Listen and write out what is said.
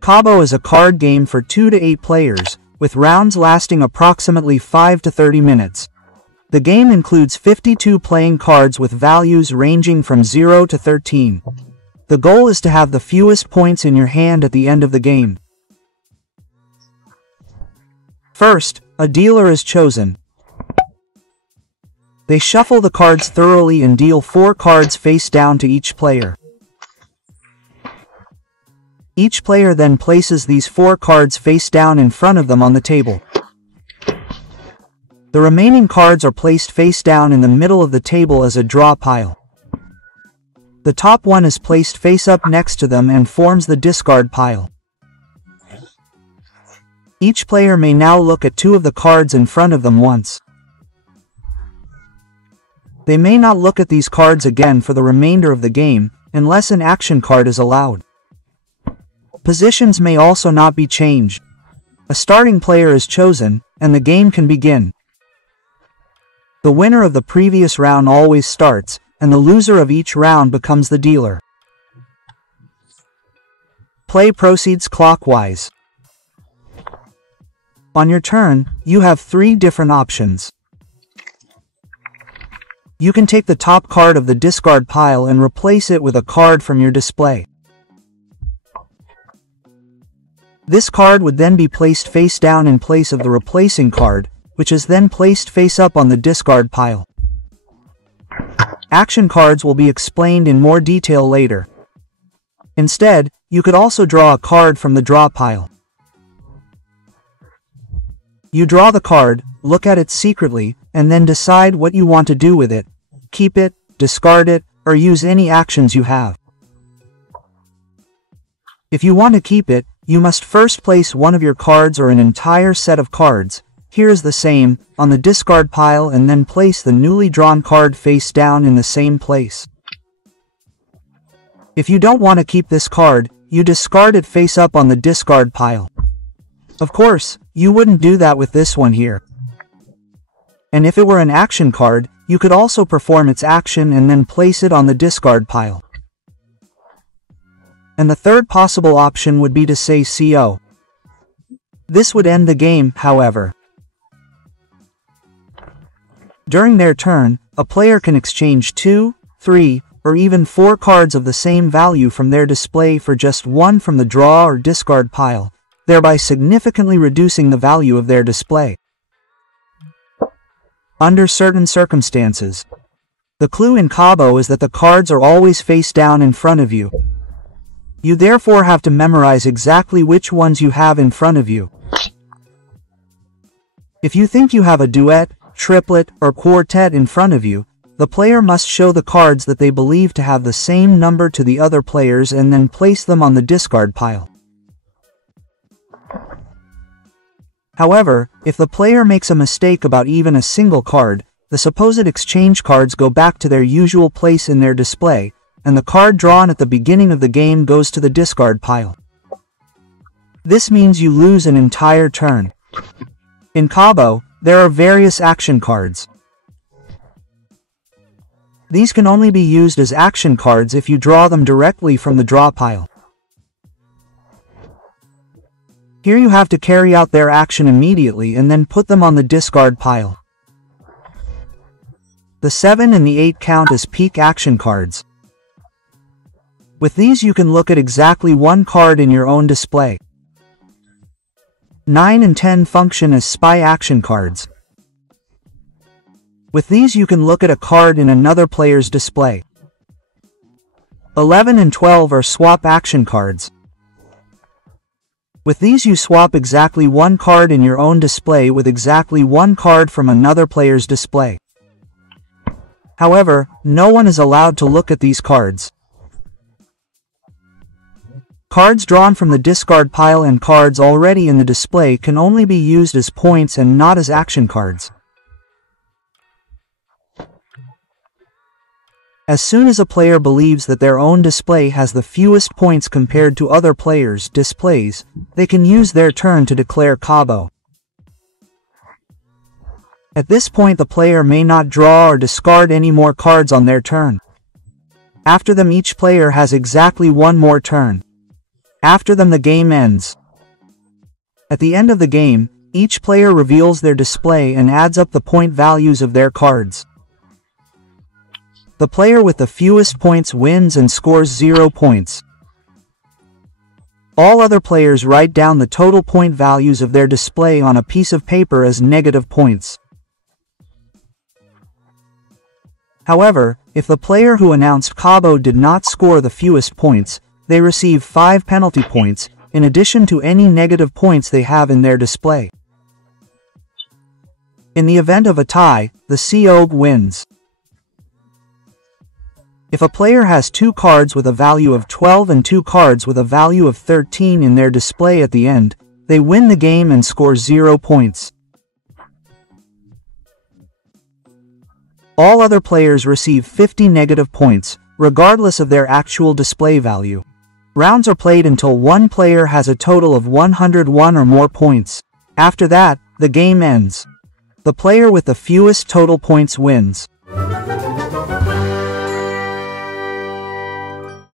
Cabo is a card game for 2 to 8 players, with rounds lasting approximately 5 to 30 minutes. The game includes 52 playing cards with values ranging from 0 to 13. The goal is to have the fewest points in your hand at the end of the game. First, a dealer is chosen. They shuffle the cards thoroughly and deal 4 cards face down to each player. Each player then places these 4 cards face down in front of them on the table. The remaining cards are placed face down in the middle of the table as a draw pile. The top one is placed face up next to them and forms the discard pile. Each player may now look at 2 of the cards in front of them once. They may not look at these cards again for the remainder of the game, unless an action card is allowed. Positions may also not be changed. A starting player is chosen, and the game can begin. The winner of the previous round always starts, and the loser of each round becomes the dealer. Play proceeds clockwise. On your turn, you have 3 different options. You can take the top card of the discard pile and replace it with a card from your display. This card would then be placed face down in place of the replacing card, which is then placed face up on the discard pile. Action cards will be explained in more detail later. Instead, you could also draw a card from the draw pile. You draw the card, look at it secretly, and then decide what you want to do with it. Keep it, discard it, or use any actions you have. If you want to keep it, you must first place one of your cards or an entire set of cards, here is the same, on the discard pile and then place the newly drawn card face down in the same place. If you don't want to keep this card, you discard it face up on the discard pile. Of course, you wouldn't do that with this one here. And if it were an action card, you could also perform its action and then place it on the discard pile. And the third possible option would be to say CO. This would end the game, however. During their turn, a player can exchange 2, 3, or even 4 cards of the same value from their display for just one from the draw or discard pile, thereby significantly reducing the value of their display. Under certain circumstances. The clue in Cabo is that the cards are always face down in front of you. You therefore have to memorize exactly which ones you have in front of you. If you think you have a duet, triplet, or quartet in front of you, the player must show the cards that they believe to have the same number to the other players and then place them on the discard pile. However, if the player makes a mistake about even a single card, the supposed exchange cards go back to their usual place in their display, and the card drawn at the beginning of the game goes to the discard pile. This means you lose an entire turn. In Cabo, there are various action cards. These can only be used as action cards if you draw them directly from the draw pile. Here you have to carry out their action immediately and then put them on the discard pile. The 7 and the 8 count as peak action cards. With these you can look at exactly one card in your own display. 9 and 10 function as spy action cards. With these you can look at a card in another player's display. 11 and 12 are swap action cards. With these you swap exactly one card in your own display with exactly one card from another player's display. However, no one is allowed to look at these cards. Cards drawn from the discard pile and cards already in the display can only be used as points and not as action cards. As soon as a player believes that their own display has the fewest points compared to other players' displays, they can use their turn to declare Cabo. At this point the player may not draw or discard any more cards on their turn. After them each player has exactly one more turn. After them the game ends. At the end of the game, each player reveals their display and adds up the point values of their cards. The player with the fewest points wins and scores 0 points. All other players write down the total point values of their display on a piece of paper as negative points. However, if the player who announced Cabo did not score the fewest points, they receive 5 penalty points, in addition to any negative points they have in their display. In the event of a tie, the Cabo wins. If a player has 2 cards with a value of 12 and 2 cards with a value of 13 in their display at the end, they win the game and score 0 points. All other players receive 50 negative points, regardless of their actual display value. Rounds are played until one player has a total of 101 or more points. After that, the game ends. The player with the fewest total points wins.